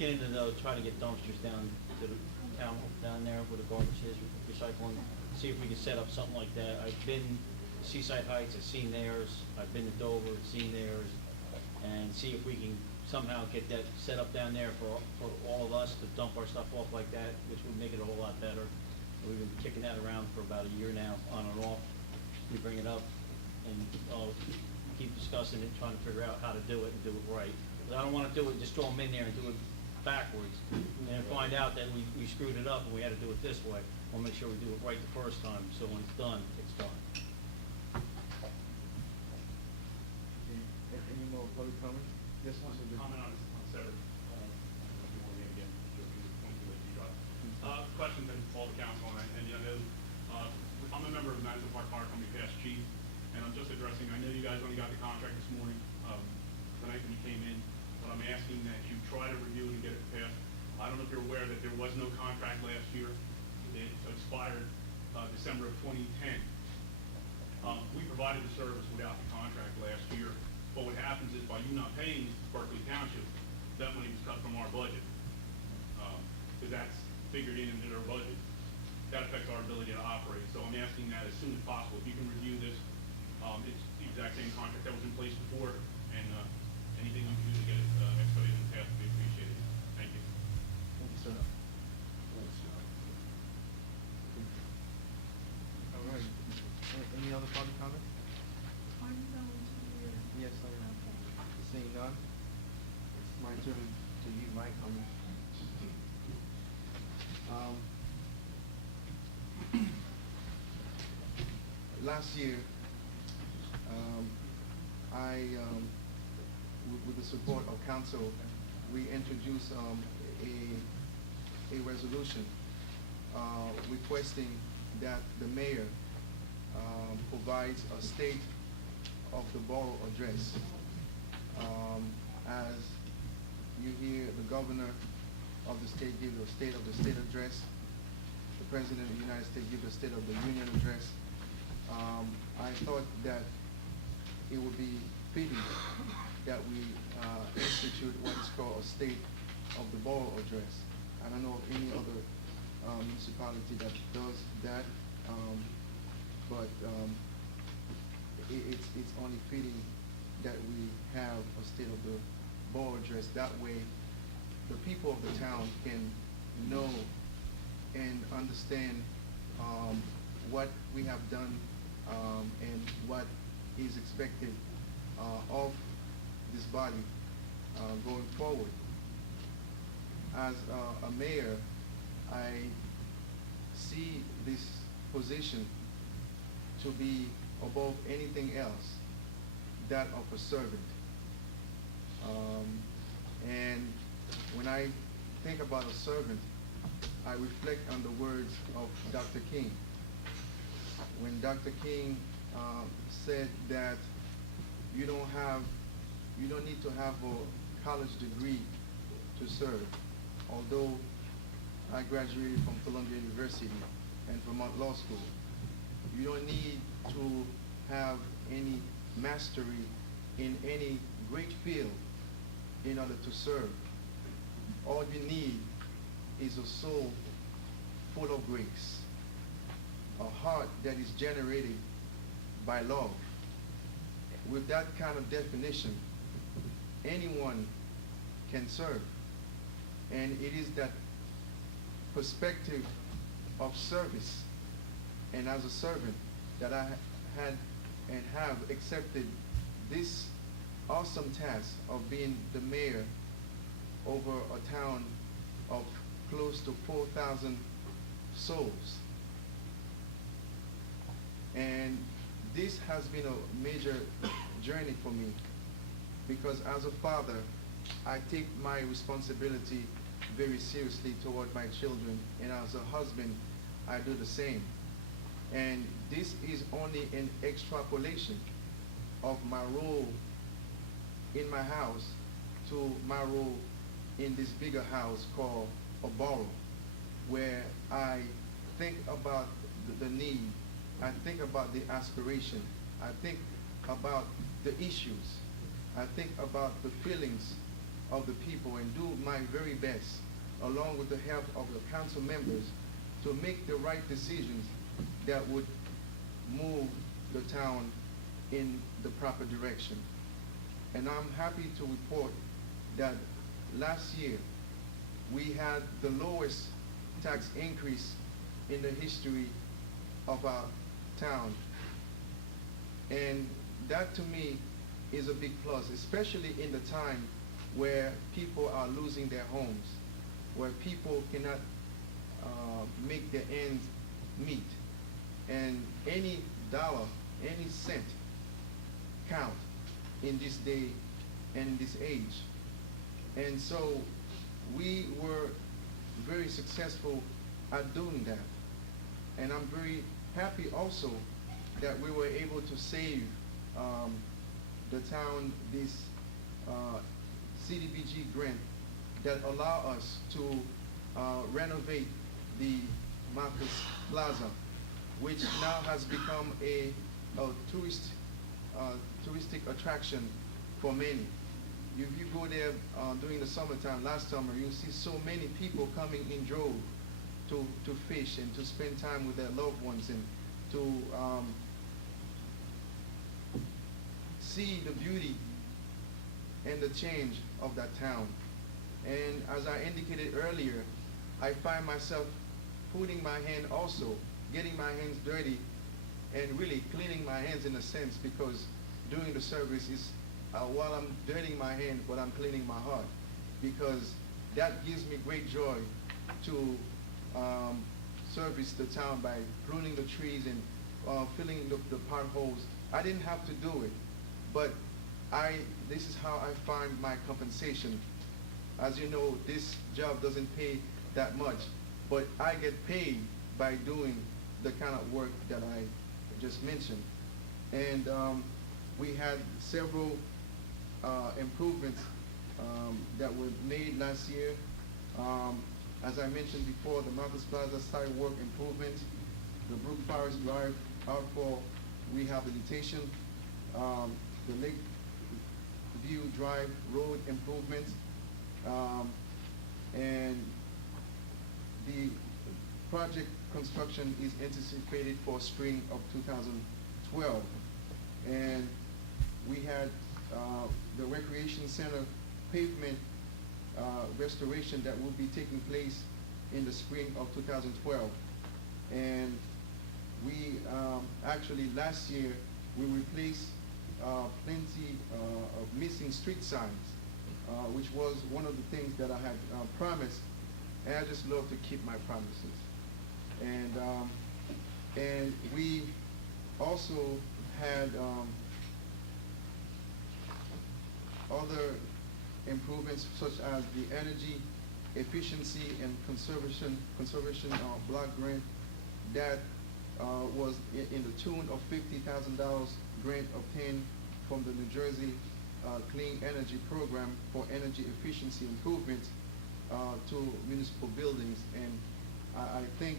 looking into though, try to get dumpsters down to the town down there where the garbage is, recycling, see if we can set up something like that. I've been to Seaside Heights, I've seen theirs, I've been to Dover, seen theirs, and see if we can somehow get that set up down there for all of us to dump our stuff off like that, which would make it a whole lot better. We've been kicking that around for about a year now, on and off. We bring it up and keep discussing it, trying to figure out how to do it and do it right. But I don't want to do it, just throw them in there and do it backwards, and then find out that we screwed it up and we had to do it this way. We'll make sure we do it right the first time, so when it's done, it's done. Any more public comment? Yes, One Mr. Lee. comment on severed, if you want me again, point to the drive. Questions and all the council, and you know, I'm a member of the Madison Park Fire Company, past chief, and I'm just addressing, I know you guys only got the contract this morning, tonight when you came in, but I'm asking that you try to review it and get it passed. I don't know if you're aware that there was no contract last year. It expired, December of 2010. We provided the service without the contract last year, but what happens is by you not paying Berkeley Township, that money was cut from our budget. Because that's figured into their budget. That affects our ability to operate. So I'm asking that as soon as possible, if you can review this, it's the exact same contract that was in place before, and anything you can do to get it expedited and passed would be appreciated. Thank you. Thank you, sir. All right. Any other public comment? Are you going to? Yes, I am. Okay. Seeing none, it's my turn to give my comment. Last year, with the support of council, we introduced a resolution requesting that the mayor provides a state of the borough address. As you hear the governor of the state give the state of the state address, the president of the United States give the state of the union address. I thought that it would be fitting that we institute what is called a state of the borough address. I don't know of any other municipality that does that, but it's only fitting that we have a state of the borough address. That way, the people of the town can know and understand what we have done and what is expected of this body going forward. As a mayor, I see this position to be above anything else, that of a servant. And when I think about a servant, I reflect on the words of Dr. King. When Dr. King said that you don't need to have a college degree to serve. Although I graduated from Columbia University and Vermont Law School, you don't need to have any mastery in any great field in order to serve. All you need is a soul full of grace, a heart that is generated by love. With that kind of definition, anyone can serve. And it is that perspective of service and as a servant that I had and have accepted this awesome task of being the mayor over a town of close to 4,000 souls. And this has been a major journey for me, because as a father, I take my responsibility very seriously toward my children, and as a husband, I do the same. And this is only an extrapolation of my role in my house to my role in this bigger house called a borough, where I think about the need, I think about the aspiration, I think about the issues, I think about the feelings of the people and do my very best, along with the help of the council members, to make the right decisions that would move the town in the proper direction. And I'm happy to report that last year we had the lowest tax increase in the history of our town. And that to me is a big plus, especially in the time where people are losing their homes, where people cannot make their ends meet. And any dollar, any cent count in this day and this age. And so we were very successful at doing that. And I'm very happy also that we were able to save the town this CDBG grant that allow us to renovate the Marcus Plaza, which now has become a touristic attraction for many. If you go there during the summertime, last summer, you'll see so many people coming in drove to fish and to spend time with their loved ones and to see the beauty and the change of that town. And as I indicated earlier, I find myself putting my hand also, getting my hands dirty and really cleaning my hands in a sense, because doing the service is while I'm dirtying my hand, but I'm cleaning my heart, because that gives me great joy to service the town by pruning the trees and filling the potholes. I didn't have to do it, but this is how I find my compensation. As you know, this job doesn't pay that much, but I get paid by doing the kind of work that I just mentioned. And we had several improvements that were made last year. As I mentioned before, the Marcus Plaza sidewalk improvement, the Brook Forest Drive outfall rehabilitation, the Lakeview Drive road improvement, and the project construction is anticipated for spring of 2012. And we had the Recreation Center pavement restoration that will be taking place in the spring of 2012. And we actually last year we replaced plenty of missing street signs, which was one of the things that I had promised, and I just love to keep my promises. And we also had other improvements such as the energy efficiency and conservation block grant that was in the tune of $50,000 grant obtained from the New Jersey Clean Energy Program for energy efficiency improvements to municipal buildings. And I think